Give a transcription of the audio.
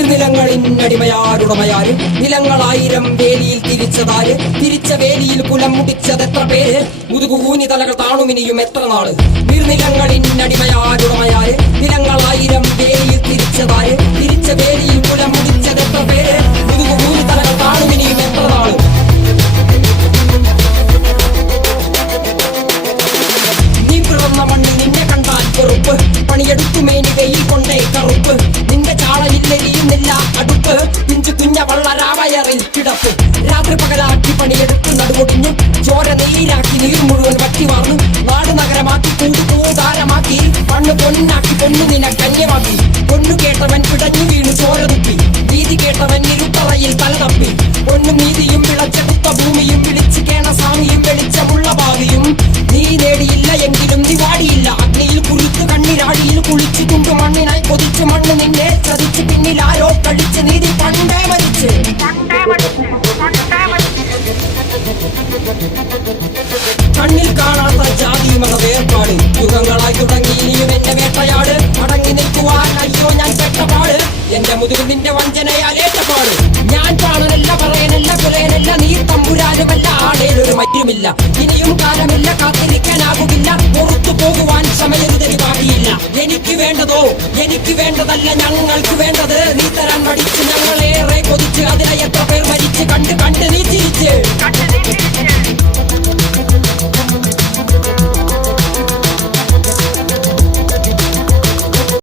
നീർനിലങ്ങളിന്നടിമയാരുടമയാര് നിലങ്ങളായിരം വേലിയിൽ തിരിച്ചതാര് തിരിച്ച വേലിയിൽ കുലം മുടിച്ചതെത്ര പേര് മുതുകുകൂനി തലകൾ താണുമിനിയും എത്ര നാള് നീർനിലങ്ങളിന്നടിമയാരുടമയാര് നിലങ്ങളായിരം വേലിയിൽ തിരിച്ചതാര് തിരിച്ച വേലിയിൽ കുലം മുടിച്ചതെത്ര പേര് മുതുകുകൂനി തലകൾ താണുമിനിയും എത്ര നാള് നീ പിറന്ന മണ്ണിൽ നിന്നെ കണ്ടാൽ വെറുപ്പ് പണിയെടുത്തുമേനി വെയിൽ കൊണ്ടേ കറുപ്പ് നിന്റെ ചാളയില്ലെരിയുന്നില്ല അടുപ്പ് പിഞ്ചു കുഞ്ഞ വള്ളരാവയറിൽ കിടപ്പ് രാത്രി പകലാക്കി പണിയെടുത്ത് നടുകൊടിഞ്ഞു ചോര നീരാക്കി നീർ മുഴുവൻ വറ്റി വാർന്നു നാട് നഗരമാക്കി കൂടാരമാക്കി മണ്ണ് പൊന്നാക്കി പൊന്നു നിന കന്യമാക്കി പൊന്നു കേട്ടവൻ പിടഞ്ഞു വീണു ചോര തുപ്പി നീതി കേട്ടവൻ ഇരുട്ടറയിൽ തല തപ്പി പൊന്നും നീതിയും വിളച്ചെടുത്ത ഭൂമിയും വിളിച്ചു കേണ സ്വാമിയും വെളിച്ചമുള്ള ഭാവിയും നീ നേടിയില്ല എങ്കിലും നീ വാടിയില്ല അഗ്നിയിൽ കുരുത്തു കണ്ണിരാടിയിൽ കുളിച്ചു കൊണ്ടു മണ്ണിനായി കൊതിച്ചു മണ്ണ് നിന്നെ ചതിച്ചു പിന്നിൽ ആരോ കഴിച്ച് നീതി പണ്ടേ മരിച്ച് കണ്ണിൽ കാണാത്ത ജാതി മത വേർപാട് യുഗങ്ങളായി തുടങ്ങി ഇനിയും എന്റെ വേട്ടയാട് അടങ്ങി നിൽക്കുവാൻ അയ്യോ ഞാൻ പെട്ടപാട് എന്റെ മുതുകിൽ നിന്റെ വഞ്ചനയാലേറ്റപാട് ഞാൻ കാണനല്ല പറയനല്ല കുലയനല്ല നീ തമ്പുരാനുമല്ല ആടേലൊരു മറ്റുമില്ല ഇനിയും കാലമില്ല കാത്തിരിക്കാനാകുമില്ല പുറത്തു പോകുവാൻ സമയരുതരി ബാക്കിയില്ല എനിക്ക് വേണ്ടതോ എനിക്ക് വേണ്ടതല്ല ഞങ്ങൾക്ക് വേണ്ടത് നീ തരാൻ മടിച്ച് ഞങ്ങളേറെ കൊതിച്ച് അതിലെ എത്ര പേർ മരിച്ച് കണ്ട് നീ ചിരിച്ച്